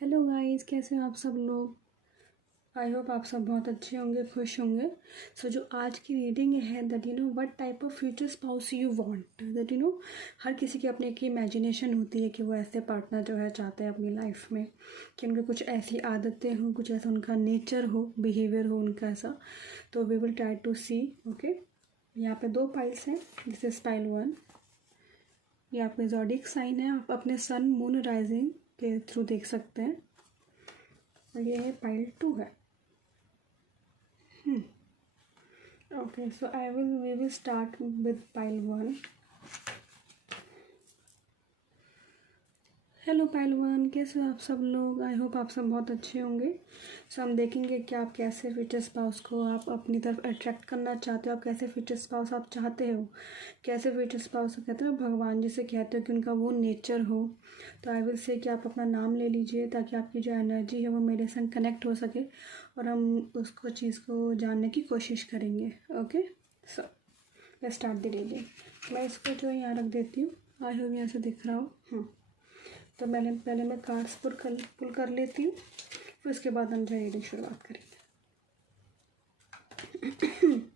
Hello guys, कैसे हो आप सब लोग। आई होप आप सब बहुत अच्छे होंगे, खुश होंगे। सो जो आज की रीडिंग है that what type of future spouse you want, that हर किसी की अपनी एक इमेजिनेशन होती है कि वो ऐसे पार्टनर जो है चाहते हैं अपनी लाइफ में, कि उनके कुछ ऐसी आदतें हों, कुछ ऐसा उनका नेचर हो, बिहेवियर हो उनका ऐसा। तो we will try to see. Okay, यहाँ पे 2 पाइल्स हैं। This is pile 1। ये आपके ज़ोडिक साइन है, आप अपने सन मून राइजिंग के थ्रू देख सकते हैं। और ये है पाइल 2 है। Okay, so we will start with pile 1। Hello pile 1, कैसे हो आप सब लोग। आई होप आप सब बहुत अच्छे होंगे। सो हम देखेंगे कि आप कैसे फ्यूचर स्पाउस को आप अपनी तरफ अट्रैक्ट करना चाहते हो, आप कैसे फ्यूचर स्पाउस आप चाहते हो, कैसे फ्यूचर स्पाउस को कहते हो भगवान जिसे कहते हो कि उनका वो नेचर हो। तो आई विल से कि आप अपना नाम ले लीजिए ताकि आपकी जो एनर्जी है वो मेरे संग कनेक्ट हो सके और हम उसको चीज़ को जानने की कोशिश करेंगे। Okay, so let's start the reading. मैं इसको जो यहाँ रख देती हूँ, आई होप यहाँ से दिख रहा हो। तो पहले मैं कार्ड्स पुल कर लेती हूँ, फिर उसके बाद हम जो रीडिंग शुरुआत करेंगे।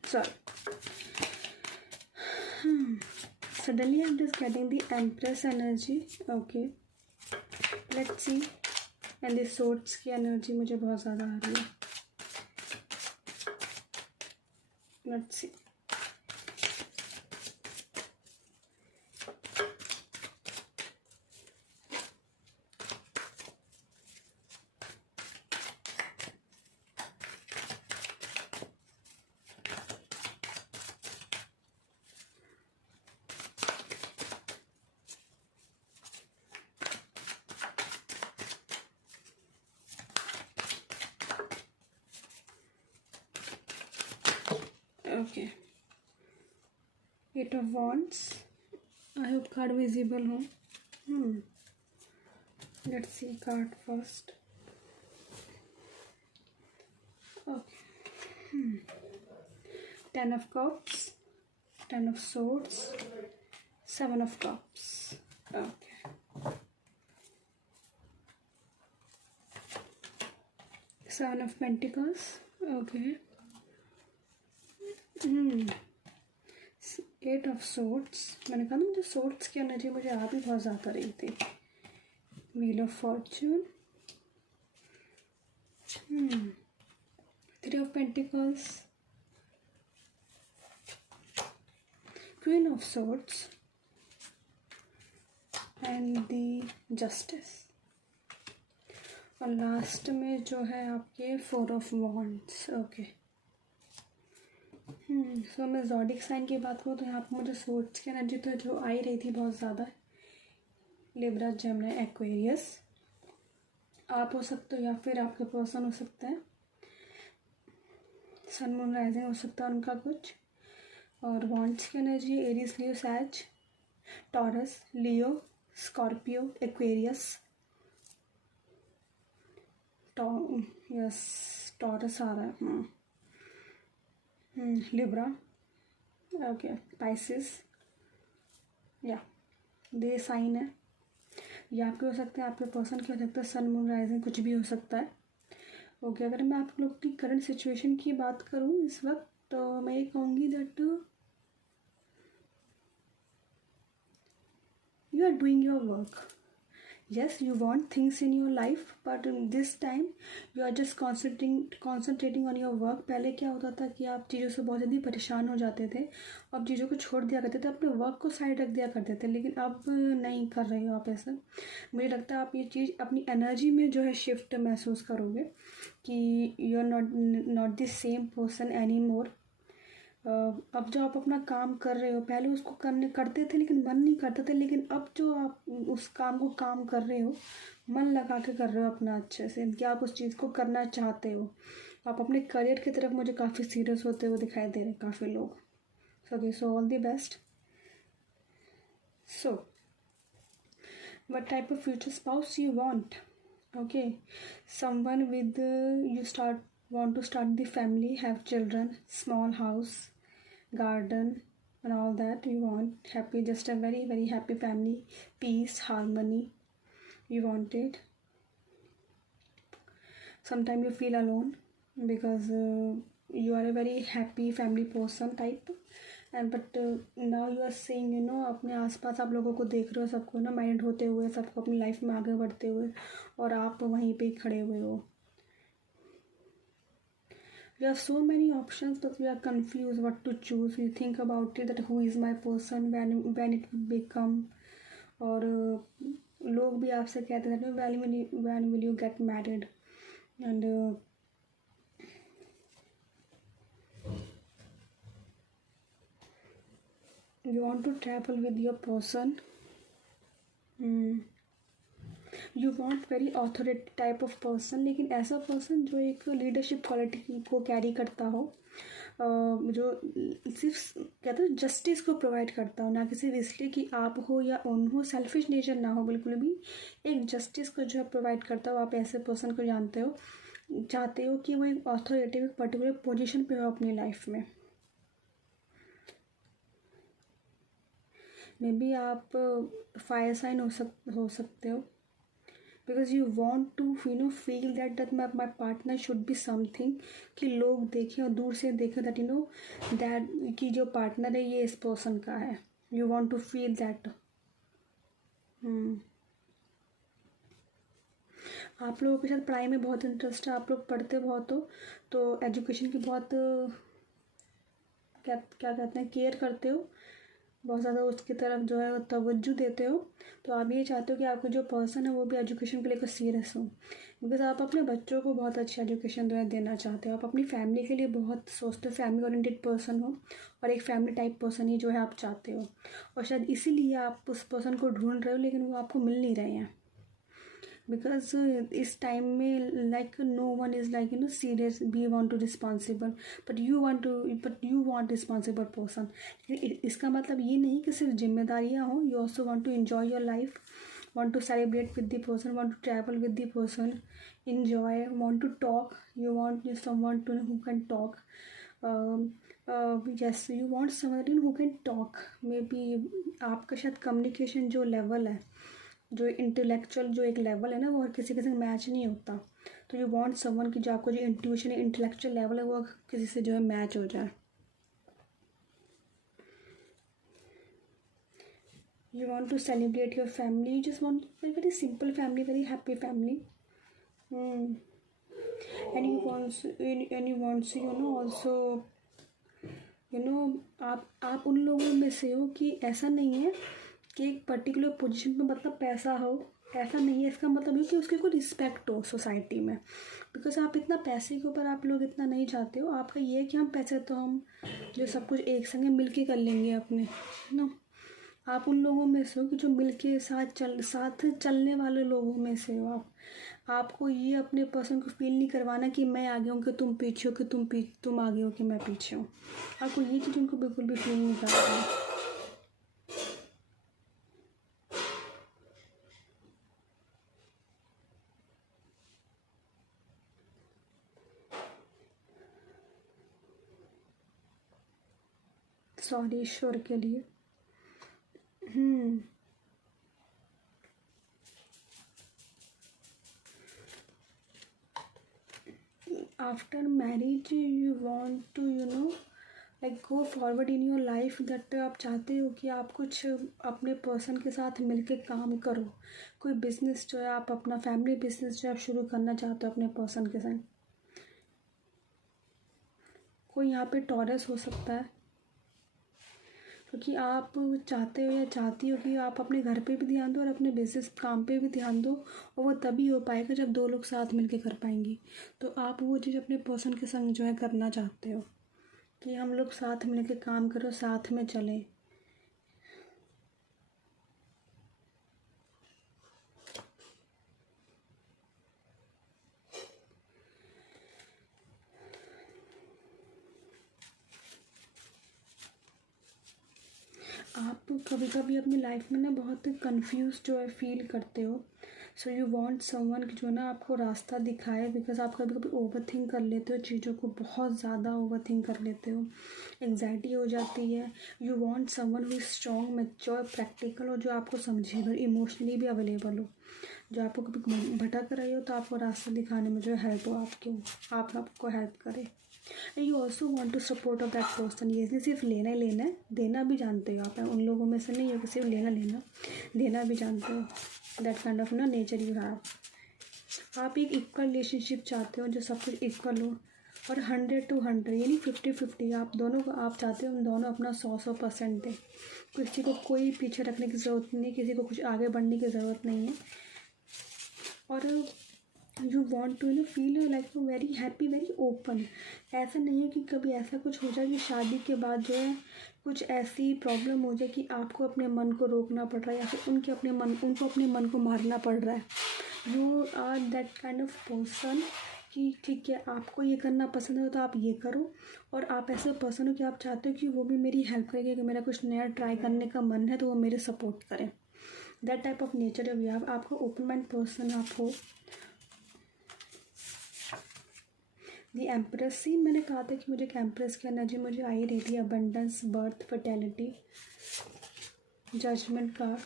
Sorry, suddenly I am just getting the empress energy. Okay, let's C. And the swords की एनर्जी मुझे बहुत ज़्यादा आ रही है। Let's see. Okay, 8 of Wands. I hope card visible हो। Let's see card first. Okay. 10 of Cups, 10 of Swords, 7 of Cups. Okay. 7 of Pentacles. Okay. 8 of Swords. मैंने कहा ना मुझे Swords की एनर्जी मुझे आ भी बहुत ज़्यादा रही थी। Wheel of Fortune. 3 of Pentacles. Queen of Swords. And the Justice. और लास्ट में जो है आपके 4 of Wands. ओके। सो मैं ज़ोडिक साइन की बात करूँ तो यहाँ पर मुझे सोर्ड्स की एनर्जी तो जो आ ही रही थी बहुत ज़्यादा। लिब्रा, जेमिनी, एक्वेरियस आप हो सकते हो या फिर आपके पर्सन हो सकते हैं। सन मून राइजिंग हो सकता है उनका कुछ। और वॉन्ड्स की एनर्जी एरीज, लियो, सैज, टॉरस, लियो, स्कॉर्पियो, एक्वेरियस, यस टॉरस आ रहा है। लिब्रा, ओके, पाइसिस, या दे साइन है। या आपके हो सकते हैं, आपके पर्सन के हो सकता है, सन मून राइजिंग कुछ भी हो सकता है। ओके, अगर मैं आप लोग की करंट सिचुएशन की बात करूँ इस वक्त तो मैं ये कहूँगी that you are doing your work. Yes, you want things in your life, but this time you are just concentrating on your work. पहले क्या होता था कि आप चीज़ों से बहुत जल्दी परेशान हो जाते थे, अब चीज़ों को छोड़ दिया करते थे, अपने वर्क को साइड रख दिया करते थे, लेकिन अब नहीं कर रहे हो आप ऐसा। मुझे लगता है आप ये चीज़ अपनी एनर्जी में जो है शिफ्ट महसूस करोगे कि you are not the same person any more. अब जो आप अपना काम कर रहे हो, पहले उसको करते थे लेकिन मन नहीं करता था, लेकिन अब जो आप उस काम को काम कर रहे हो, मन लगा के कर रहे हो अपना अच्छे से, कि आप उस चीज़ को करना चाहते हो। आप अपने करियर की तरफ मुझे काफ़ी सीरियस होते हुए दिखाई दे रहे हैं काफ़ी लोग। So all the best. So what type of future spouse you want? Okay, someone with want to start the family, have children, small house, garden and all that you want. Happy, just a very happy family, peace, harmony you want it. Sometimes you feel alone because you are a very happy family person type, and but now you are seeing, अपने आसपास आप लोगों को देख रहे हो, सबको ना मैरिड होते हुए, सबको अपनी लाइफ में आगे बढ़ते हुए, और आप वहीं पे ही खड़े हुए हो. You have so many options, but you are confused what to choose. You think about it that who is my person, when it will become, और लोग भी आपसे कहते हैं when will you get married, and you want to travel with your person. You want very authority type of person, लेकिन ऐसा person जो एक लीडरशिप क्वालिटी को कैरी करता हो, जो सिर्फ कहते हैं जस्टिस को प्रोवाइड करता हो, ना कि सिर्फ इसलिए कि आप हो या उन हो, सेल्फिश नेचर ना हो बिल्कुल भी, एक जस्टिस को जो है प्रोवाइड करता हो. आप ऐसे पर्सन को चाहते हो कि वो एक ऑथोरिटेटिव पर्टिकुलर पोजीशन पे हो अपनी लाइफ में. मे बी आप फायर साइन हो सकते हो, because you want to feel that my partner should be something, कि लोग देखें और दूर से देखें दैट दैट कि जो पार्टनर है ये इस पर्सन का है. You want to feel that. आप लोगों के साथ पढ़ाई में बहुत इंटरेस्ट है, आप लोग पढ़ते बहुत हो, तो एजुकेशन की बहुत क्या कहते हैं केयर करते हो, बहुत ज़्यादा उसकी तरफ जो है तवज्जो देते हो. तो आप ये चाहते हो कि आपका जो पर्सन है वो भी एजुकेशन को लेकर सीरियस हो, बिकॉज आप अपने बच्चों को बहुत अच्छी एजुकेशन जो है देना चाहते हो. आप अपनी फैमिली के लिए बहुत सोचते हो, फैमिली ओरिएंटेड पर्सन हो, और एक फैमिली टाइप पर्सन ही जो है आप चाहते हो, और शायद इसीलिए आप उस पर्सन को ढूंढ रहे हो, लेकिन वो आपको मिल नहीं रहे हैं. बिकॉज इस टाइम में like no one is like serious, we want to responsible, but you want responsible person. इसका मतलब ये नहीं कि सिर्फ जिम्मेदारियाँ हो, you also want to enjoy your life, want to celebrate with the person, want to travel with the person, enjoy, want to talk, you want someone to who can talk. Yes, you want someone who can talk. Maybe आपका शायद communication जो level है, जो intellectual जो एक level है ना, वो किसी के साथ मैच नहीं होता. तो यू वांट समवन की जो आपको जो इंट्यूशन है, इंटेलेक्चुअल लेवल है, वो किसी से जो है मैच हो जाए. You want to celebrate your family. You just want a very simple family, very happy family. And you want also आप उन लोगों में से हो कि ऐसा नहीं है कि एक पर्टिकुलर पोजीशन पे मतलब पैसा हो, ऐसा नहीं है. इसका मतलब है कि उसकी कोई रिस्पेक्ट हो सोसाइटी में, बिकॉज आप इतना पैसे के ऊपर आप लोग इतना नहीं चाहते हो. आपका ये है कि हम पैसे तो हम जो सब कुछ एक संगे मिल के कर लेंगे अपने, है ना. आप उन लोगों में से हो कि जो मिल के साथ चलने वाले लोगों में से हो. आपको ये अपने पर्सन को फील नहीं करवाना कि मैं आगे हूँ कि तुम पीछे हो, कि तुम आगे हो कि मैं पीछे हूँ. आपको ये चीज़ उनको बिल्कुल भी फील नहीं करवाना. सॉरी ईश्वर के लिए. After marriage you want to like go forward in your life, that आप चाहते हो कि आप कुछ अपने पर्सन के साथ मिलके काम करो. कोई बिजनेस जो है आप अपना फैमिली बिजनेस जो आप शुरू करना चाहते हो अपने पर्सन के साथ. कोई यहाँ पे टॉरस हो सकता है, क्योंकि आप चाहते हो या चाहती हो कि आप अपने घर पे भी ध्यान दो और अपने बिजनेस काम पे भी ध्यान दो, और वो तभी हो पाएगा जब दो लोग साथ मिलके कर पाएंगे. तो आप वो चीज़ अपने पर्सन के संग जो है करना चाहते हो कि हम लोग साथ मिलके काम करो, साथ में चलें. आप कभी कभी अपनी लाइफ में ना बहुत कंफ्यूज जो है फील करते हो. सो यू वांट समवन जो ना आपको रास्ता दिखाए, बिकॉज आप कभी कभी ओवर थिंक कर लेते हो चीज़ों को, बहुत ज़्यादा ओवर थिंक कर लेते हो, एंग्जाइटी हो जाती है. You want someone who is strong, mature, practical, और जो आपको समझे, इमोशनली भी अवेलेबल हो. जो आपको कभी भटक रही हो तो आपको रास्ता दिखाने में जो हेल्प हो आप आपको हेल्प करे। You also want to support of that person. ये नहीं सिर्फ लेना ही लेना है, देना भी जानते हो आप, उन लोगों में से नहीं हो कि सिर्फ लेना लेना, देना भी जानते हो। That kind of nature you have. आप एक इक्वल रिलेशनशिप चाहते हो जो सब कुछ इक्वल हो, और 100 to 100, यानी 50-50 आप दोनों को आप चाहते हो, दोनों अपना 100% दें। किसी को कोई पीछे रखने की ज़रूरत नहीं है, किसी को कुछ आगे बढ़ने की ज़रूरत नहीं है। और you want to feel like very happy, very open. ऐसा नहीं है कि कभी ऐसा कुछ हो जाए कि शादी के बाद जो है कुछ ऐसी प्रॉब्लम हो जाए कि आपको अपने मन को रोकना पड़ रहा है, या फिर उनको अपने मन को मारना पड़ रहा है। You are that kind of person कि ठीक है, आपको ये करना पसंद है तो आप ये करो, और आप ऐसे पर्सन हो कि आप चाहते हो कि वो भी मेरी हेल्प करेंगे, अगर मेरा कुछ नया ट्राई करने का मन है तो वो मेरे सपोर्ट करें। दैट टाइप ऑफ नेचर है वी हैव। आपको ओपन माइंड पर्सन आप हो। दी एम्प्रेस, सी मैंने कहा था कि मुझे एक एम्प्रेस की एनर्जी मुझे आई रही थी। Abundance, birth, fertility, judgement card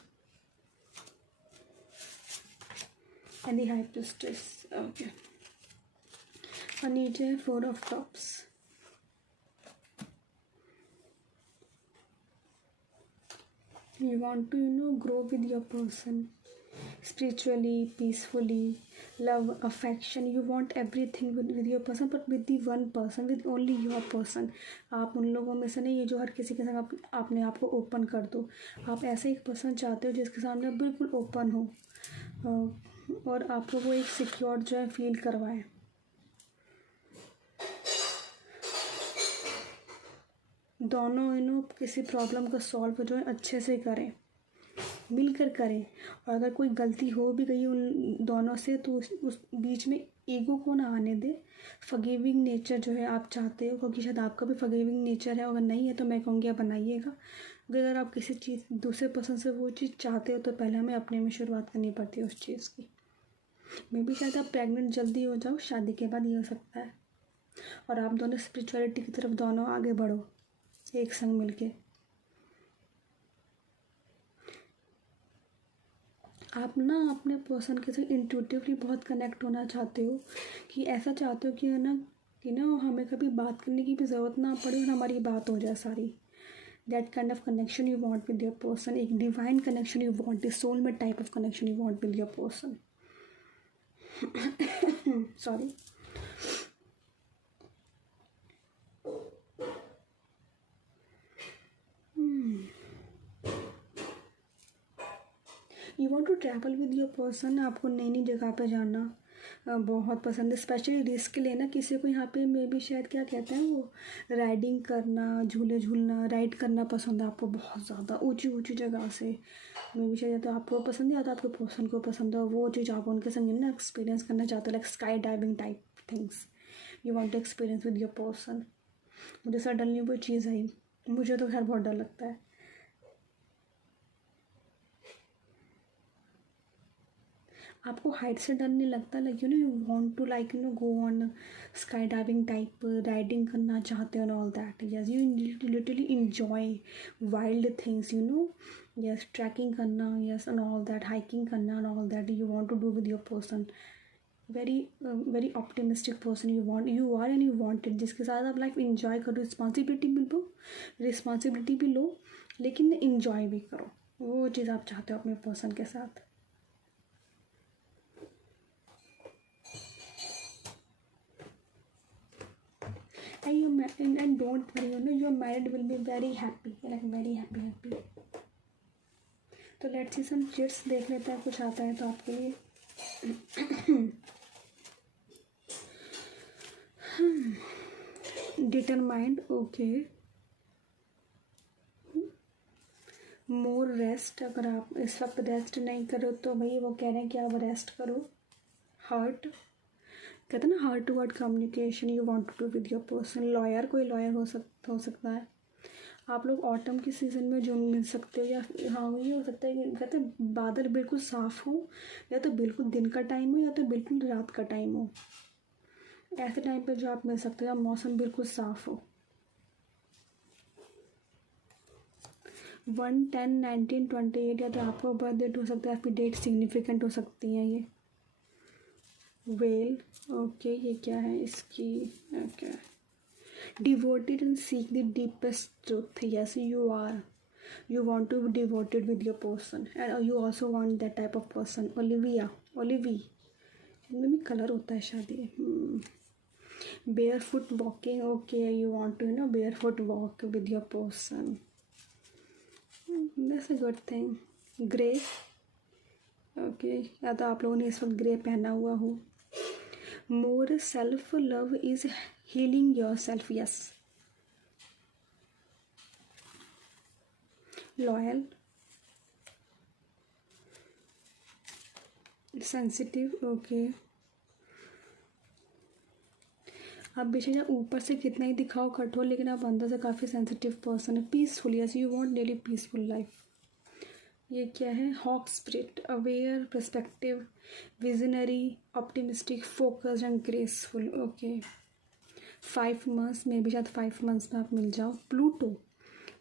and the high priestess. Okay, और नीचे है 4 of Cups। You want to grow with your person spiritually, peacefully, love, affection. You want everything with your person, but with the one person, with only your person। आप उन लोगों में से नहीं है जो हर किसी के साथ अपने आप को ओपन कर दो। आप ऐसे एक पर्सन चाहते हो जिसके सामने बिल्कुल ओपन हो, और आपको वो एक सिक्योर जो है फील करवाए। दोनों किसी प्रॉब्लम का सॉल्व जो है अच्छे से करें, मिलकर करें। और अगर कोई गलती हो भी गई उन दोनों से तो उस बीच में ईगो को ना आने दे। फॉरगिविंग नेचर जो है आप चाहते हो, क्योंकि शायद आपका भी फॉरगिविंग नेचर है। अगर नहीं है तो मैं कहूँगी आप बनाइएगा। अगर आप किसी चीज़ दूसरे पर्सन से वो चीज़ चाहते हो तो पहले हमें अपने में शुरुआत करनी पड़ती है उस चीज़ की। मे बी शायद आप प्रेग्नेंट जल्दी हो जाओ, शादी के बाद ये हो सकता है। और आप दोनों स्पिरिचुअलिटी की तरफ दोनों आगे बढ़ो एक संग मिलके। आप ना अपने पर्सन के साथ इंट्यूटिवली बहुत कनेक्ट होना चाहते हो, कि ऐसा चाहते हो कि हमें कभी बात करने की भी ज़रूरत ना पड़े और हमारी बात हो जाए सारी। That kind of connection you want with your person. एक divine connection you want, soulmate type of connection you want with your person. Sorry. You want to travel with your person. आपको नई नई जगह पे जाना बहुत पसंद है, स्पेशली रिस्क लेना। किसी को यहाँ पे मे भी शायद क्या कहते हैं वो, राइडिंग करना, झूले झूलना, राइड करना पसंद है आपको बहुत ज़्यादा, ऊंची ऊंची जगह से। मे भी शायद तो आपको पसंद है या तो आपके पर्सन को पसंद है, वो चीज़ आप उनके संग ना एक्सपीरियंस करना चाहते हो, like sky diving type things you want to experience with your person. मुझे सडनली वो चीज़ आई, मुझे तो खैर बहुत डर लगता है। आपको हाइट से डर नहीं लगता, like you want to like go on sky diving type, riding करना चाहते हो and all that. Yes, you literally enjoy wild things, yes, trekking करना, yes, and all that, hiking करना and all that you want to do with your person. Very optimistic person you are and you want it, जिसके साथ आप life enjoy करो। Responsibility भी लो लेकिन enjoy भी करो, वो चीज़ आप चाहते हो अपने पर्सन के साथ। And don't worry, your married will be very happy, like very happy. तो लेट्स सी सम चिट्स देख लेते हैं, कुछ आता है तो आपके लिए। Determined, okay. मोर रेस्ट, अगर आप इस वक्त रेस्ट नहीं करो तो भाई वो कह रहे हैं कि आप रेस्ट करो। हर्ट, कहते हैं ना heart to heart communication you want to do with your person. Lawyer, कोई लॉयर हो सकता है। आप लोग ऑटम के सीज़न में जो मिल सकते हो, या हाँ ये हो सकता है कि कहते हैं बादल बिल्कुल साफ़ हो, या तो बिल्कुल दिन का टाइम हो या तो बिल्कुल रात का टाइम हो। ऐसे टाइम पे जो आप मिल सकते हो, मौसम बिल्कुल साफ़ हो। 1/10/1928, या तो आपका बर्थ डेट हो सकता है, आपकी डेट सिग्निफिकेंट हो सकती है ये। वेल, ओके, ये क्या है इसकी, okay. Devoted and seek the deepest truth, yes you are, you want to be devoted with your person and you also want that type of person। Olivia, इनमें भी कलर होता है शादी। barefoot walking, okay, you want to barefoot walk with your person, that's a good thing। Grey, okay, या तो आप लोगों ने इस वक्त ग्रे पहना हुआ हो। More self love is healing your self, yes. Loyal, sensitive, okay. आप बेशक ऊपर से कितना ही दिखाओ कठोर, लेकिन आप अंदर से काफ़ी सेंसिटिव पर्सन है। Peaceful, yes you want daily peaceful life. ये क्या है, hawk spirit, aware, perspective, visionary, optimistic, focused and graceful, okay. 5 months में भी, शायद 5 मंथ्स में आप मिल जाओ। प्लूटो,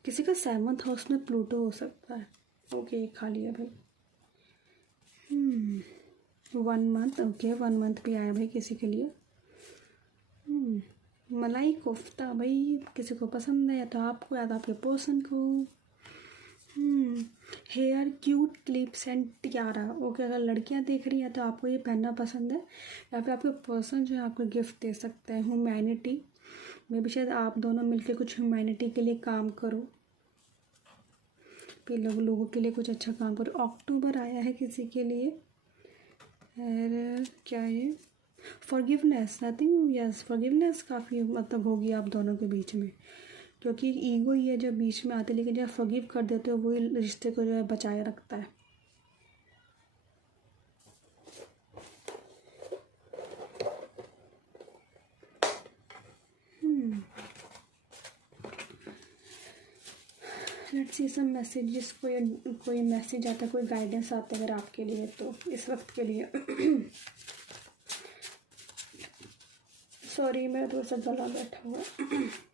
किसी का 7th हाउस में प्लूटो हो सकता है, ओके, खा लिया भाई। 1 मंथ, ओके, 1 मंथ भी आया भाई किसी के लिए। मलाई कोफ्ता, भाई किसी को पसंद है, या तो आपको या तो आपके पर्सन को। Hair cute clips and tiara, okay, अगर लड़कियां देख रही हैं तो आपको ये पहनना पसंद है, या फिर आपके पर्सन जो है आपको गिफ्ट दे सकते हैं। ह्यूमैनिटी में भी शायद आप दोनों मिलकर कुछ ह्यूमैनिटी के लिए काम करो, फिर लोगों के लिए कुछ अच्छा काम करो। अक्टूबर आया है किसी के लिए, और क्या है, forgiveness, I think yes, forgiveness काफ़ी मतलब होगी आप दोनों के बीच में, क्योंकि ईगो ही है जो बीच में आती है, लेकिन जब फॉरगिव कर देते हो वही रिश्ते को जो है बचाए रखता है। लेट्स सी सम मैसेजेस, कोई मैसेज आता है, कोई गाइडेंस आता है अगर आपके लिए, तो इस वक्त के लिए। सॉरी मेरा थोड़ा सा गला बैठा हुआ है।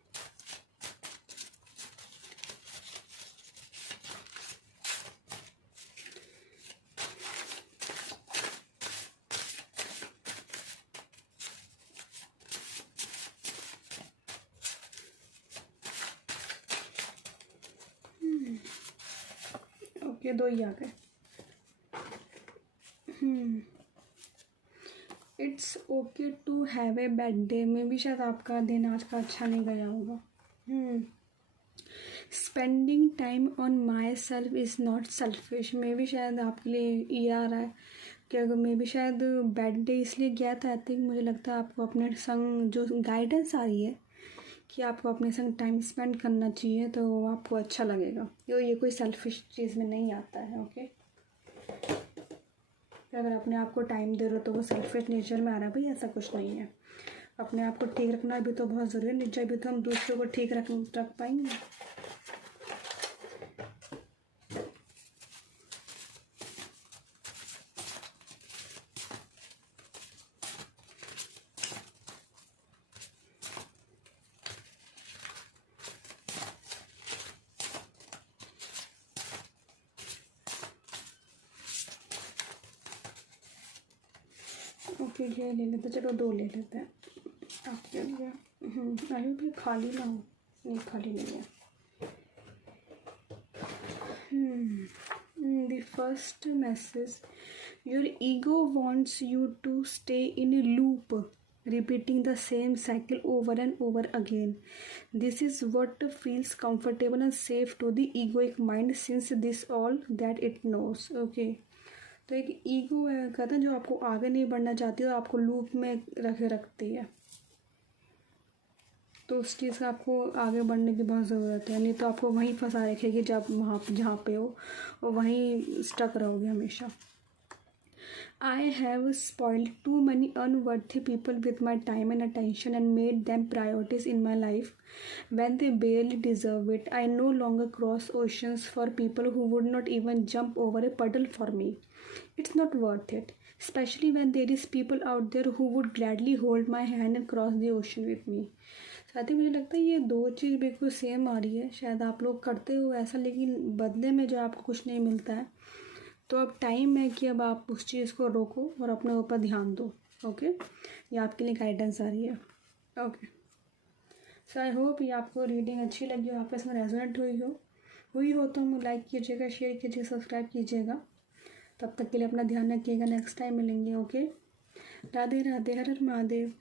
ओके, 2 ही आ गए। It's okay to have a bad day, में भी शायद आपका दिन आज का अच्छा नहीं गया होगा। Spending time on my self is not selfish, में भी शायद आपके लिए ये आ रहा है कि अगर मे भी शायद बैड डे इसलिए गया था, आई थिंक मुझे लगता है आपको अपने संग जो गाइडेंस आ रही है कि आपको अपने संग टाइम स्पेंड करना चाहिए, तो आपको अच्छा लगेगा। ये कोई सेल्फिश चीज़ में नहीं आता है, ओके। अगर अपने आप को टाइम दे रहे हो तो वो सेल्फिश नेचर में आ रहा है, भाई ऐसा कुछ नहीं है। अपने आप को ठीक रखना भी तो बहुत ज़रूरी है, निश्चय भी तो हम दूसरों को ठीक रख पाएंगे। ओके, ये ले लेते, चलो 2 ले लेते हैं आपके लिए। अरे भी खाली ना हो, नहीं खाली नहीं है। The first message, your ego wants you to stay in a loop, repeating the same cycle over and over again. This is what feels comfortable and safe to the egoic mind, since this all that it knows, okay। तो एक ego है, कहते हैं जो आपको आगे नहीं बढ़ना चाहती है, आपको लूप में रखती है, तो उस चीज़ का आपको आगे बढ़ने की बहुत ज़रूरत है, नहीं तो आपको वहीं फंसा रखेगी जब वहाँ जहाँ पे हो, और वहीं स्टक रहोगे हमेशा। I have spoiled too many unworthy people with my time and attention and made them priorities in my life when they barely deserve it. I no longer cross oceans for people who would not even jump over a puddle for me. It's not worth it, especially when there is people out there who would gladly hold my hand and cross the ocean with me. साथ ही मुझे लगता है ये दो चीज़ बिल्कुल same आ रही है, शायद आप लोग करते हो ऐसा, लेकिन बदले में जो आपको कुछ नहीं मिलता है, तो अब टाइम है कि अब आप उस चीज़ को रोको और अपने ऊपर ध्यान दो. ओके, ये आपके लिए गाइडेंस आ रही है. ओके, सो आई होप ये आपको रीडिंग अच्छी लगी हो, आपके इसमें रेजोनेट हुई हो तो लाइक कीजिएगा, शेयर कीजिए, सब्सक्राइब कीजिएगा. तब तक के लिए अपना ध्यान रखिएगा. नेक्स्ट टाइम मिलेंगे. ओके, राधे राधे, हर हर महादेव.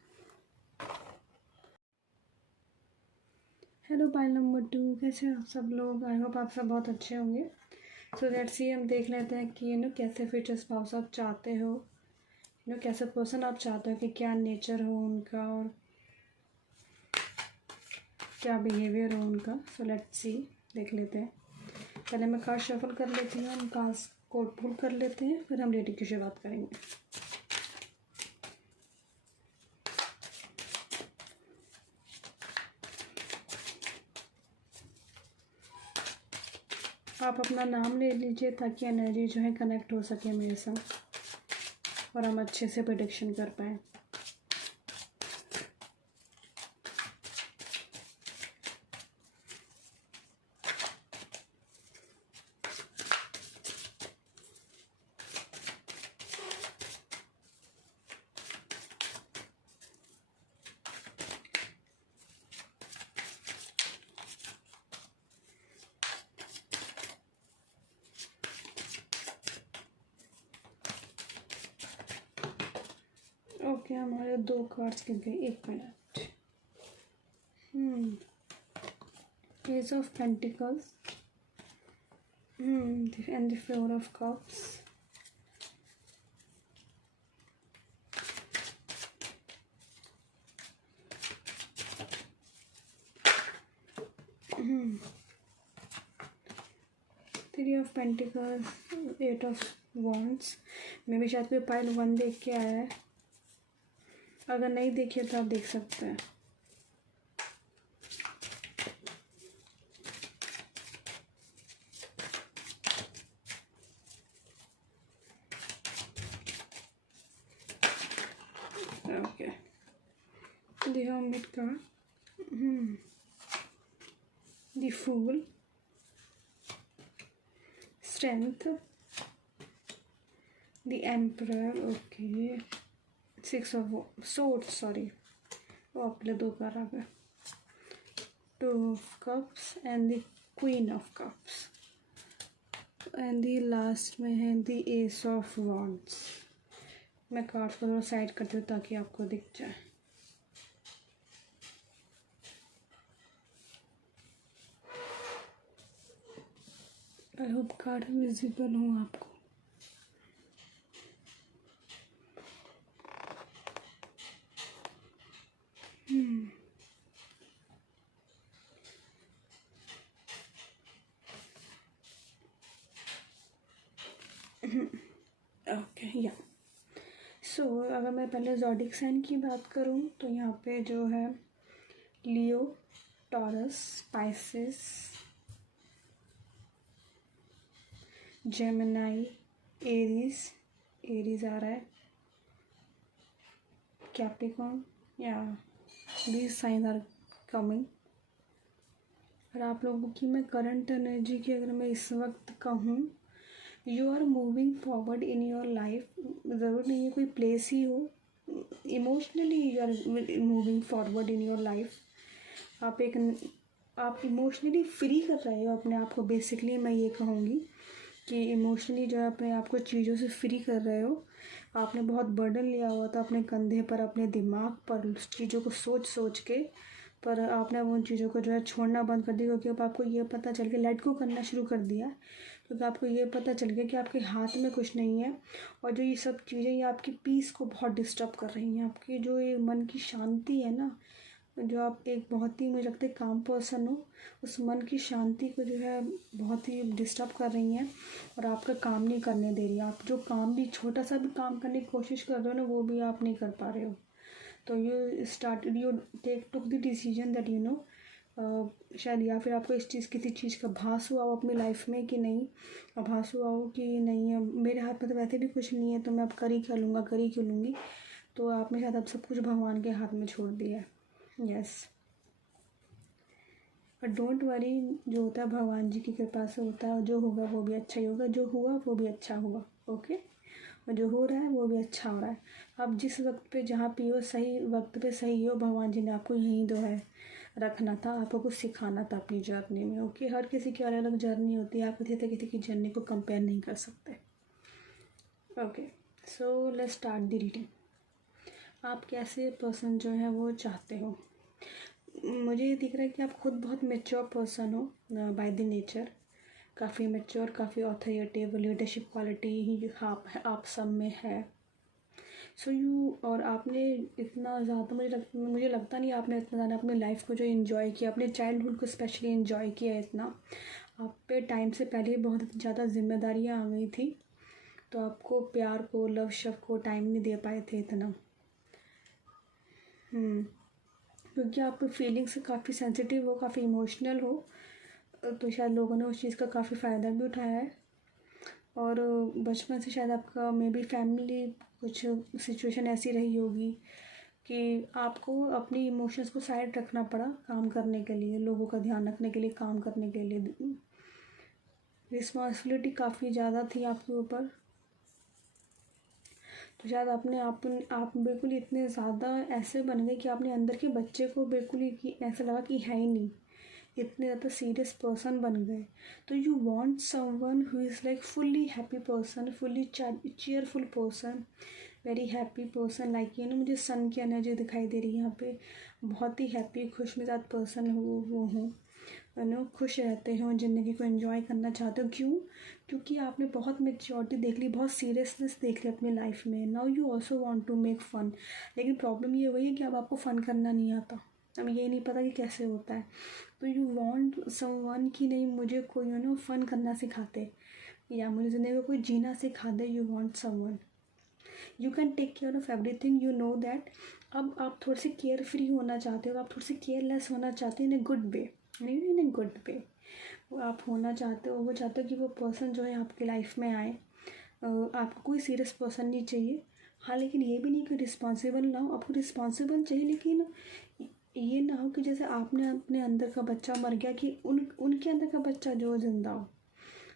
हेलो पाइल नंबर 2, कैसे हैं आप सब लोग? आई होप आप सब बहुत अच्छे होंगे. सो लेट्स सी, हम देख लेते हैं कि कैसे फ्यूचर स्पाउस आप चाहते हो, कैसे पर्सन आप चाहते हो, कि क्या नेचर हो उनका और क्या बिहेवियर हो उनका. सो लेट्स सी, देख लेते हैं. पहले मैं कार्ड शफल कर लेती हूँ, हम कार्ड कोड पुल कर लेते हैं, फिर हम रीडिंग की शुरुआत करेंगे. आप अपना नाम ले लीजिए ताकि एनर्जी जो है कनेक्ट हो सके मेरे साथ और हम अच्छे से प्रेडिक्शन कर पाएँ. ओके, हमारे 2 कार्ड्स गिर गए. 1 minute. Ace of pentacles and the 4 of cups. Three of pentacles, 8 of wands. मे भी शायद कोई पाइल 1 देख के आया है. अगर नहीं देखिए तो आप देख सकते हैं. Okay, the hermit card, the fool, strength, the emperor. Okay, 6 of swords, sorry, वो अपने 2 कार्ड आ गए. 2 of cups and the queen of cups and the last में है द एस ऑफ वॉन्ड्स. मैं कार्ड्स को थोड़ा साइड करती हूँ ताकि आपको दिख जाए. आई होप कार्ड विजिबल हो आपको. ओके, या सो अगर मैं पहले ज़ोडिक साइन की बात करूँ तो यहाँ पे जो है लियो, टॉरस, स्पाइसिस, जेमिनाई, एरीज आ रहा है, कैप्रिकॉर्न, या दीज साइन आर कमिंग. और आप लोगों की मैं करंट एनर्जी की अगर मैं इस वक्त कहूँ, you are moving forward in your life. ज़रूर नहीं है कोई प्लेस ही हो, emotionally you are moving forward in your life. आप इमोशनली फ्री कर रहे हो अपने आप को. बेसिकली मैं ये कहूँगी कि इमोशनली जो है अपने आप को चीज़ों से फ्री कर रहे हो. आपने बहुत बर्डन लिया हुआ था अपने कंधे पर, अपने दिमाग पर, उस चीज़ों को सोच के, पर आपने उन चीज़ों को जो है छोड़ना बंद कर दिया, क्योंकि अब आपको ये पता चल गया, लेट गो करना शुरू कर दिया, क्योंकि आपको ये पता चल गया कि आपके हाथ में कुछ नहीं है. और जो ये सब चीज़ें ये आपकी पीस को बहुत डिस्टर्ब कर रही हैं. आपकी जो ये मन की शांति है ना, जो आप एक बहुत ही मुझे लगता है काम पर्सन हो, उस मन की शांति को जो है बहुत ही डिस्टर्ब कर रही हैं और आपका काम नहीं करने दे रही. आप जो काम भी, छोटा सा भी काम करने की कोशिश कर रहे हो ना, वो भी आप नहीं कर पा रहे हो. तो you took the decision that शायद, या फिर आपको किसी चीज़ का आभास हुआ हो अपनी लाइफ में कि नहीं, आभास हुआ हो कि नहीं अब मेरे हाथ में तो वैसे भी कुछ नहीं है, तो मैं अब कर ही क्या लूँगा, कर ही क्यों लूँगी। तो आपने शायद अब सब कुछ भगवान के हाथ में छोड़ दिया है। यस, बट डोंट वरी, जो होता है भगवान जी की कृपा से होता है, और जो होगा वो भी अच्छा ही होगा, जो हुआ वो भी अच्छा हुआ। ओके, और जो हो रहा है वो भी अच्छा हो रहा है। आप जिस वक्त पे जहाँ पे हो, सही वक्त पे सही हो, भगवान जी ने आपको यहीं दो है रखना था, आपको कुछ सिखाना था अपनी जर्नी में। ओके, हर किसी की अलग अलग जर्नी होती है, आप किसी की जर्नी को कंपेयर नहीं कर सकते। Okay, so let's start the reading. आप कैसे पर्सन जो है वो चाहते हो। मुझे ये दिख रहा है कि आप खुद बहुत मेच्योर पर्सन हो बाय द नेचर, काफ़ी मेच्योर, काफ़ी ऑथोरिटेटिव, लीडरशिप क्वालिटी आप सब में है। सो यू, और आपने इतना ज़्यादा, मुझे लगता नहीं आपने इतना ज़्यादा अपनी लाइफ को जो इन्जॉय किया, अपने चाइल्डहुड को स्पेशली इन्जॉय किया है इतना। आप पे टाइम से पहले बहुत ज़्यादा जिम्मेदारियाँ आ गई थी, तो आपको प्यार को, लव शव को टाइम नहीं दे पाए थे इतना। क्योंकि आप फीलिंग्स से काफ़ी सेंसिटिव हो, काफ़ी इमोशनल हो, तो शायद लोगों ने उस चीज़ का काफ़ी फ़ायदा भी उठाया है। और बचपन से शायद आपका मे बी फैमिली कुछ सिचुएशन ऐसी रही होगी कि आपको अपनी इमोशंस को साइड रखना पड़ा काम करने के लिए, लोगों का ध्यान रखने के लिए, काम करने के लिए। रिस्पॉन्सिबिलिटी काफ़ी ज़्यादा थी आपके ऊपर, तो शायद आप बिल्कुल इतने ज़्यादा ऐसे बन गए कि आपने अंदर के बच्चे को बिल्कुल ही ऐसा लगा कि है ही नहीं, इतने ज़्यादा सीरियस पर्सन बन गए। तो you want someone who is like fully happy person, fully cheerful person, very happy person, like मुझे सन की एनर्जी दिखाई दे रही है यहाँ पे। बहुत ही हैप्पी, खुश मिजाज पर्सन वो हूँ, खुश रहते हो, ज़िंदगी को एंजॉय करना चाहते हो। क्यों? क्योंकि आपने बहुत मेच्योरिटी देख ली, बहुत सीरियसनेस देख ली अपनी लाइफ में। Now you also want to make fun, लेकिन प्रॉब्लम ये हुई है कि अब आपको फ़न करना नहीं आता, अब ये नहीं पता कि कैसे होता है। तो यू वांट समवन कि नहीं, मुझे कोई फ़न करना सिखाते, या मुझे ज़िंदगी को कोई जीना सिखा दे। You want someone you can take care of everything, you know that. अब आप थोड़े से केयर फ्री होना चाहते हो, आप थोड़े से केयरलेस होना चाहते हो, इन ए गुड वे, नहीं इन ए गुड वे। वो आप होना चाहते हो, वो चाहते हो कि वो पर्सन जो है आपकी लाइफ में आए। आपको कोई सीरियस पर्सन नहीं चाहिए, हाँ, लेकिन ये भी नहीं कि रिस्पॉन्सिबल ना हो, आपको रिस्पॉन्सिबल चाहिए, लेकिन ये ना हो कि जैसे आपने अपने अंदर का बच्चा मर गया, कि उनके अंदर का बच्चा जो जिंदा हो,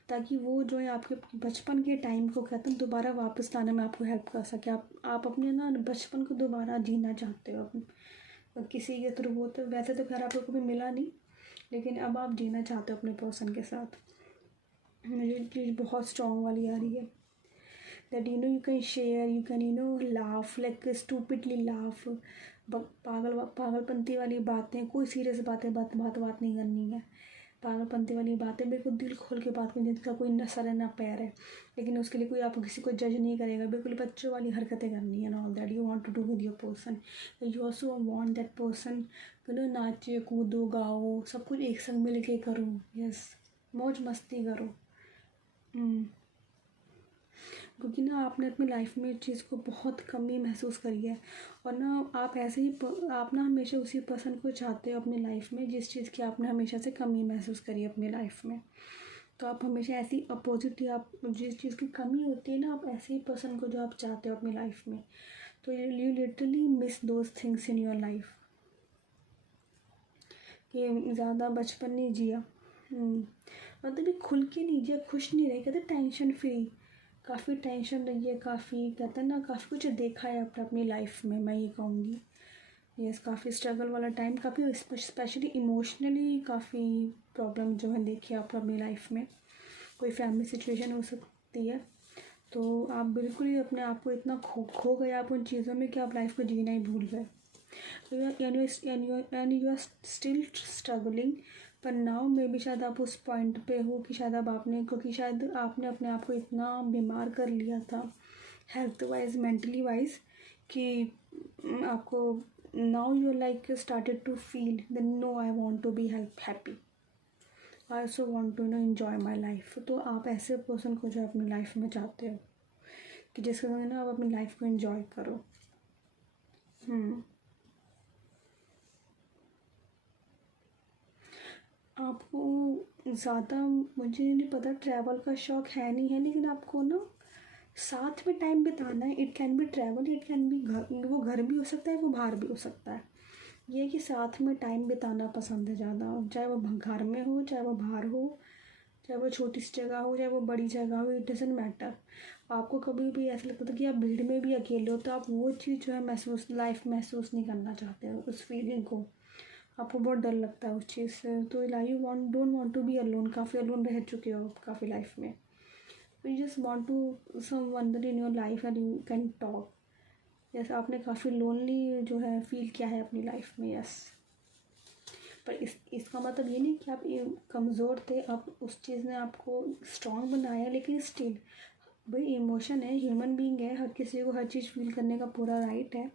ताकि वो जो है आपके बचपन के टाइम को कहते हैं दोबारा वापस लाने में आपको हेल्प कर सके। आप अपने ना बचपन को दोबारा जीना चाहते हो किसी के थ्रू। वो तो वैसे तो खैर आपको कभी मिला नहीं, लेकिन अब आप जीना चाहते हो अपने पर्सन के साथ। मुझे चीज़ बहुत स्ट्रॉन्ग वाली आ रही है, that you can share, you can laugh, like stupidly laugh, पागलपंती वाली बातें, कोई सीरियस बात नहीं करनी है। पागलपंती वाली बातें बिल्कुल दिल खोल के बात करें, जिसका कोई न सर है ना पैर है, लेकिन उसके लिए कोई आप किसी को जज नहीं करेगा। बिल्कुल बच्चों वाली हरकतें करनी है, all that you want to do with your person. You also want that person नाचे, कूदो, गाओ, सब कुछ एक संग मिल के करो। यस, मौज मस्ती करो। क्योंकि ना आपने अपनी लाइफ में इस चीज़ को बहुत कमी महसूस करी है, और ना आप ऐसे ही आप ना हमेशा उसी पर्सन को चाहते हो अपनी लाइफ में जिस चीज़ की आपने हमेशा से कमी महसूस करी है अपनी लाइफ में। तो आप हमेशा ऐसी अपोजिट, आप जिस चीज़ की कमी होती है ना, आप ऐसे ही पर्सन को जो आप चाहते हो अपनी लाइफ में। तो you literally miss those things in your life, कि ज़्यादा बचपन नहीं जिया, मतलब भी खुल के नहीं जिया, खुश नहीं रहे, कहते टेंशन फ्री, काफ़ी टेंशन रही है, काफ़ी कहते हैं ना, काफ़ी कुछ देखा है अपनी लाइफ में, मैं ये कहूँगी। यस, काफ़ी स्ट्रगल वाला टाइम, काफ़ी स्पेशली इमोशनली काफ़ी प्रॉब्लम जो है देखी है आप अपनी लाइफ में। कोई फैमिली सिचुएशन हो सकती है, तो आप बिल्कुल ही अपने आप को इतना खो गए आप उन चीज़ों में कि आप लाइफ को जीना ही भूल गए। And you are still struggling, पर नाउ मे बी शायद आप उस पॉइंट पे हो कि शायद अब आपने, क्योंकि शायद आपने अपने आप को इतना बीमार कर लिया था हेल्थ वाइज, मेंटली वाइज, कि आपको now you like started to feel the no, I want to be happy, I also want to enjoy my life. तो आप ऐसे पर्सन को जो अपनी लाइफ में चाहते हो कि जिसके संग ना आप अपनी लाइफ को एंजॉय करो। आपको ज़्यादा, मुझे नहीं पता, ट्रैवल का शौक है नहीं है, लेकिन आपको ना साथ में टाइम बिताना है। It can be travel, it can be घर, वो घर भी हो सकता है, वो बाहर भी हो सकता है। ये है कि साथ में टाइम बिताना पसंद है ज़्यादा, चाहे वो घर में हो, चाहे वो बाहर हो, चाहे वो छोटी सी जगह हो, चाहे वो बड़ी जगह हो, इट डजेंट मैटर। आपको कभी भी ऐसा लगता था कि आप भीड़ में भी अकेले हो, तो आप वो चीज़ जो है महसूस, लाइफ महसूस नहीं करना चाहते हो, उस फीलिंग को। आपको बहुत डर लगता है उस चीज़ से, तो like you want, don't want to be alone. काफ़ी अलोन रह चुके हो आप काफ़ी लाइफ में, तो you just want to someone in your life and you can talk. जैसे आपने काफ़ी लोनली जो है फील किया है अपनी लाइफ में, यस। पर इसका मतलब ये नहीं कि आप ये कमज़ोर थे, आप उस चीज़ ने आपको स्ट्रांग बनाया, लेकिन स्टिल भाई इमोशन है, ह्यूमन बीइंग है, हर किसी को हर चीज़ फील करने का पूरा राइट है।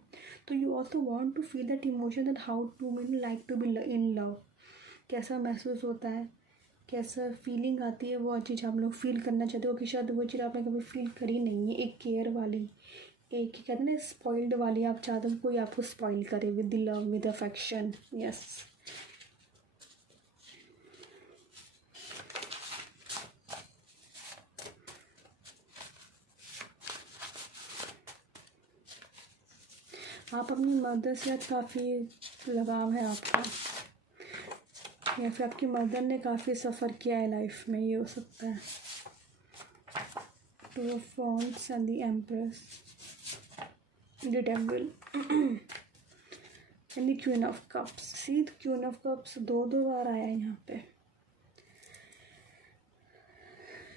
तो you also want to feel that emotion, that how to mean like to be in love, कैसा महसूस होता है, कैसा फीलिंग आती है, वो चीज़ आप लोग फील करना चाहते हो कि शायद वो चीज़ आपने कभी फील करी नहीं है। एक केयर वाली, एक कहते हैं ना स्पॉइल्ड वाली, आप चाहते हो कोई आपको स्पॉइल करे with the love, with affection, yes. आप अपनी मदर से काफ़ी लगाव है आपका, या फिर आपकी मदर ने काफ़ी सफ़र किया है लाइफ में, ये हो सकता है। Two of wands and the empress, the devil and the queen of cups. See the queen of cups दो बार आया है यहाँ पे।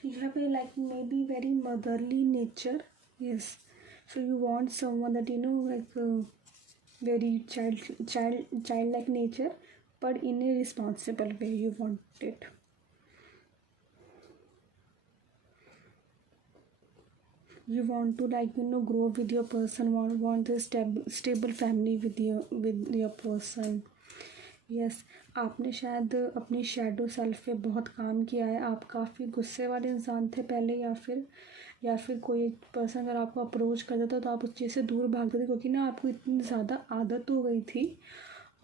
You have a like maybe very motherly nature, yes. So you want someone that like very childlike nature, but in a responsible way you want it. You want to like grow with your person, want a stable family with your person, yes. आपने शायद अपनी shadow self पे बहुत काम किया है। आप काफ़ी गुस्से वाले इंसान थे पहले, या फिर कोई पर्सन अगर आपको अप्रोच कर देता तो आप उस चीज़ से दूर भागते थे, क्योंकि ना आपको इतनी ज़्यादा आदत हो गई थी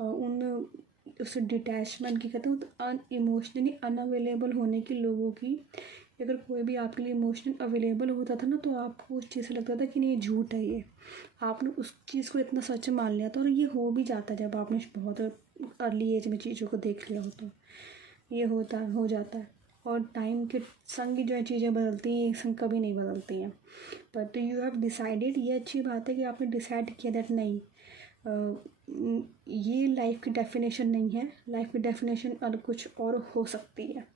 उन उस डिटैचमेंट की, कहते हैं इमोशनली अनअवेलेबल होने की लोगों की। अगर कोई भी आपके लिए इमोशनल अवेलेबल होता था ना, तो आपको उस चीज़ से लगता था कि नहीं झूठ है ये। आपने उस चीज़ को इतना सच मान लिया था, और ये हो भी जाता है जब आपने बहुत अर्ली एज में चीज़ों को देख लिया हो, तो ये हो जाता है। और टाइम के संग जो है चीज़ें बदलती हैं, एक संग कभी नहीं बदलती हैं। बट यू हैव डिसाइडेड, ये अच्छी बात है कि आपने डिसाइड किया दैट नहीं, ये लाइफ की डेफिनेशन नहीं है, लाइफ की डेफिनेशन अलग कुछ और हो सकती है।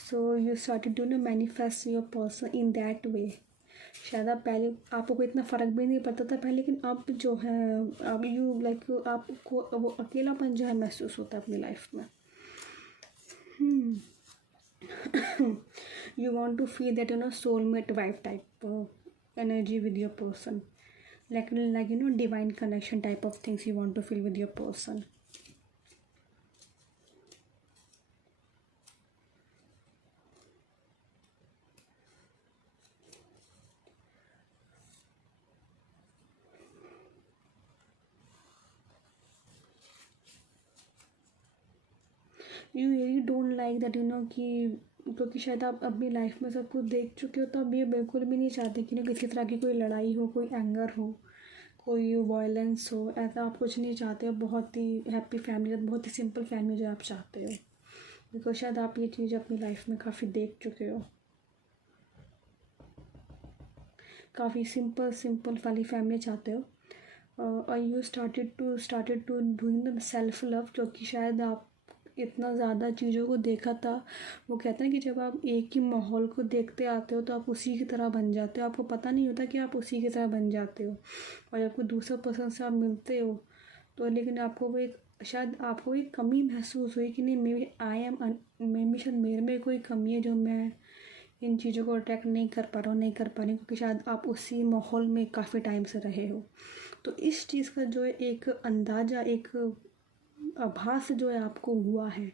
So you started to manifest your person in that way. शायद आप पहले, आपको कोई इतना फ़र्क भी नहीं पड़ता था पहले, लेकिन अब जो है अब यू लाइक आपको वो अकेलापन जो है महसूस होता है अपनी लाइफ में। You want to feel that soulmate wife type energy with your person, like divine connection type of things you want to feel with your person. You really don't like that कि, क्योंकि शायद आप अपनी life में सब कुछ देख चुके हो, तो अब ये बिल्कुल भी नहीं चाहते कि किसी तरह की कोई लड़ाई हो, कोई एंगर हो, कोई वायलेंस हो, ऐसा आप कुछ नहीं चाहते हो। बहुत ही हैप्पी फैमिली, बहुत ही सिंपल फैमिली जो आप चाहते हो, बिकॉज शायद आप ये चीज़ अपनी लाइफ में काफ़ी देख चुके हो। काफ़ी सिंपल वाली फैमिली चाहते हो, और you started to doing the self love, क्योंकि शायद आप इतना ज़्यादा चीज़ों को देखा था। वो कहते हैं कि जब आप एक ही माहौल को देखते आते हो तो आप उसी की तरह बन जाते हो, आपको पता नहीं होता कि आप उसी की तरह बन जाते हो। और जब कोई दूसरा पर्सन से आप मिलते हो तो लेकिन आपको वो एक, शायद आपको एक कमी महसूस हुई कि नहीं, मे बी शायद मेरे में कोई कमी है जो मैं इन चीज़ों को अट्रैक्ट नहीं कर पा रहा हूँ, क्योंकि शायद आप उसी माहौल में काफ़ी टाइम से रहे हो। तो इस चीज़ का जो है एक अंदाज़ा, एक आभास जो है आपको हुआ है,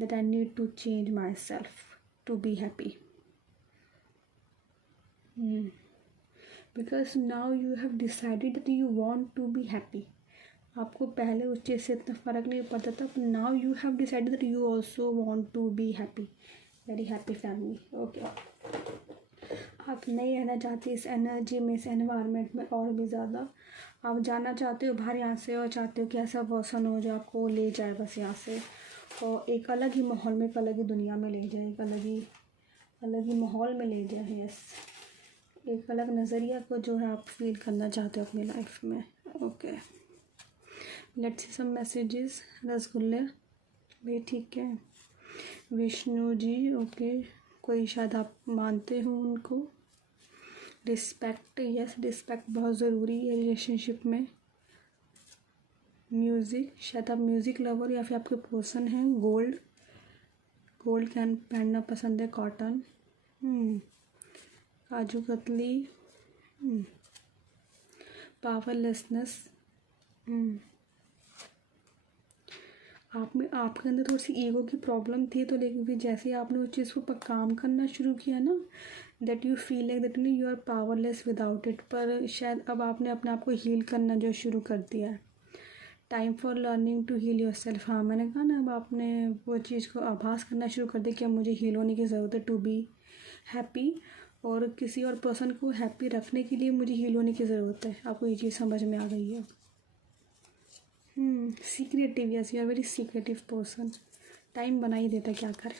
that I need to change myself to be happy, because now you have decided that you want to be happy. आपको पहले उस चीज़ से इतना फ़र्क नहीं पड़ता था, now you have decided that you also want to be happy, very happy family. Okay, आप नहीं रहना चाहते इस एनर्जी में, इस एनवायरनमेंट में और भी ज़्यादा। आप जाना चाहते हो बाहर यहाँ से, और चाहते हो कि ऐसा पर्सन हो जो आपको ले जाए बस यहाँ से, और एक अलग ही माहौल में, एक अलग ही दुनिया में ले जाए, एक अलग ही माहौल में ले जाए। यस, एक अलग नज़रिया को जो है आप फील करना चाहते हो अपनी लाइफ में। Okay, let's see some messages. रसगुल्ले भी ठीक है। विष्णु जी, ओके, कोई शायद आप मानते हो उनको। रिस्पेक्ट, यस, रिस्पेक्ट बहुत ज़रूरी है रिलेशनशिप में। म्यूज़िक, शायद आप म्यूज़िक लवर या फिर आपके पर्सन हैं। गोल्ड कैन पहनना पसंद है। कॉटन, काजू कतली, पावरलेसनेस, आपके अंदर थोड़ी सी ईगो की प्रॉब्लम थी, तो लेकिन फिर जैसे ही आपने उस चीज़ को काम करना शुरू किया ना, that you feel like that you are powerless without it, पर शायद अब आपने अपने आप को हील करना जो शुरू कर दिया है। Time for learning to heal yourself. हाँ, मैंने कहा ना, अब आपने वो चीज़ को आभास करना शुरू कर दिया कि अब मुझे हील होने की ज़रूरत है टू बी हैप्पी, और किसी और पर्सन को हैप्पी रखने के लिए मुझे हील होने की ज़रूरत है। आपको ये चीज़ समझ में आ गई है। Secretive, yes, you are very secretive person. Time बना ही देता, क्या करें।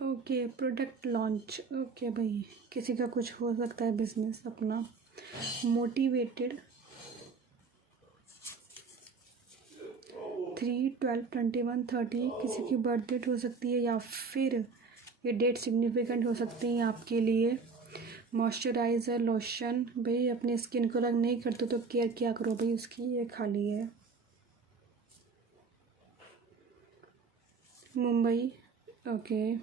ओके, प्रोडक्ट लॉन्च, ओके भाई, किसी का कुछ हो सकता है बिजनेस अपना। मोटिवेटेड, 3, 12, 21, 30, किसी की बर्थ डेट हो सकती है, या फिर ये डेट सिग्निफिकेंट हो सकती है आपके लिए। मॉइस्चराइज़र, लोशन, भाई अपनी स्किन को अलग नहीं करते तो केयर क्या करो भाई उसकी, ये खाली है। Mumbai, okay.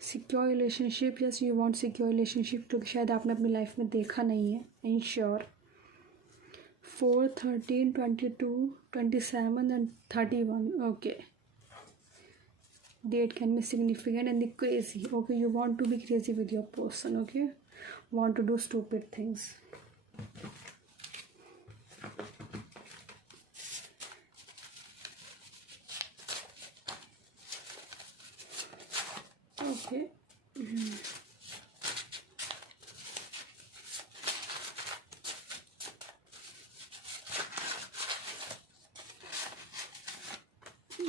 Secure relationship, yes, you want secure relationship, क्योंकि शायद आपने अपनी लाइफ में देखा नहीं है। Ensure. 4, 13, 22, 27 and 31, okay. Date can be significant and the crazy. Okay, you want to be crazy with your person. Okay, want to do stupid things. Okay.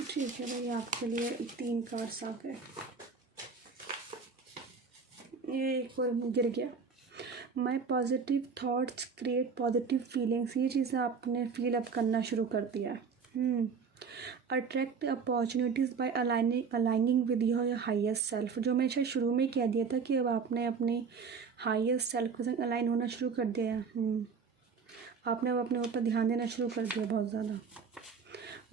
ठीक है भाई, आपके लिए 3 कार्ड्स आ गए। ये एक और गिर गया। My positive thoughts create positive feelings, ये चीज़ें आपने फील अप करना शुरू कर दिया है। Attract opportunities by aligning with your highest self, जो मैंने शायद शुरू में कह दिया था कि अब आपने अपने हाईएस्ट सेल्फ के साथ अलाइन होना शुरू कर दिया है। आपने अब अपने ऊपर ध्यान देना शुरू कर दिया बहुत ज़्यादा।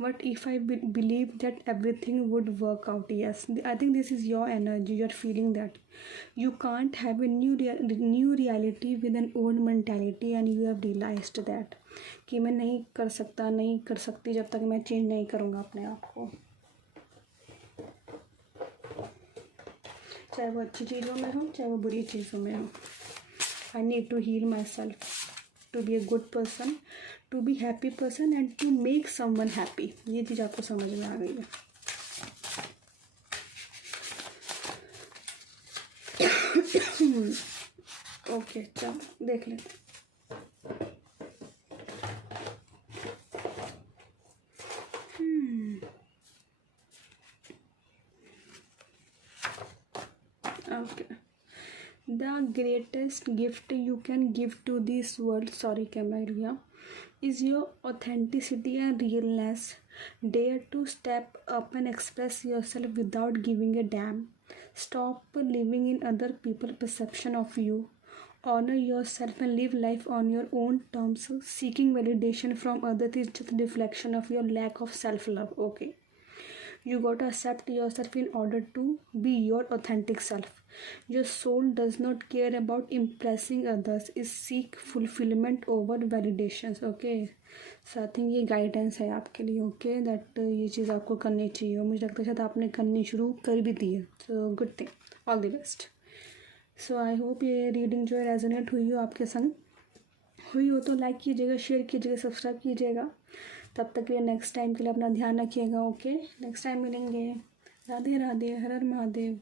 What if I believe that everything would work out? Yes, I think this is your energy. You're feeling that you can't have a new reality with an old mentality, and you have realized that कि मैं नहीं कर सकता, नहीं कर सकती जब तक मैं चेंज नहीं करूँगा अपने आप को, चाहे वो अच्छी चीज़ों में हो चाहे वो बुरी चीज़ों में हो। I need to heal myself to be a good person, to be happy person and to make someone happy। ये चीज़ आपको समझ में आ गई है। ओके, चलो देख लेते। Okay, the greatest gift you can give to this world, sorry camera हिल गया, is your authenticity and realness. Dare to step up and express yourself without giving a damn. Stop living in other people's perception of you. Honor yourself and live life on your own terms. Seeking validation from others is just a reflection of your lack of self-love. Okay, you gotta accept yourself in order to be your authentic self. Your soul does not care about impressing others. It seek fulfillment over validations. Okay, so I think ये guidance है आपके लिए। Okay, that ये चीज़ आपको करनी चाहिए, और मुझे लगता है शायद आपने करनी शुरू कर भी दी है। So good thing, all the best. So I hope ये रीडिंग जो है रेजोनेट हुई हो आपके संग। हुई हो तो लाइक कीजिएगा, शेयर कीजिएगा, सब्सक्राइब कीजिएगा। तब तक के लिए नेक्स्ट टाइम के लिए अपना ध्यान रखिएगा। ओके, नेक्स्ट टाइम मिलेंगे। राधे राधे, हर हर महादेव।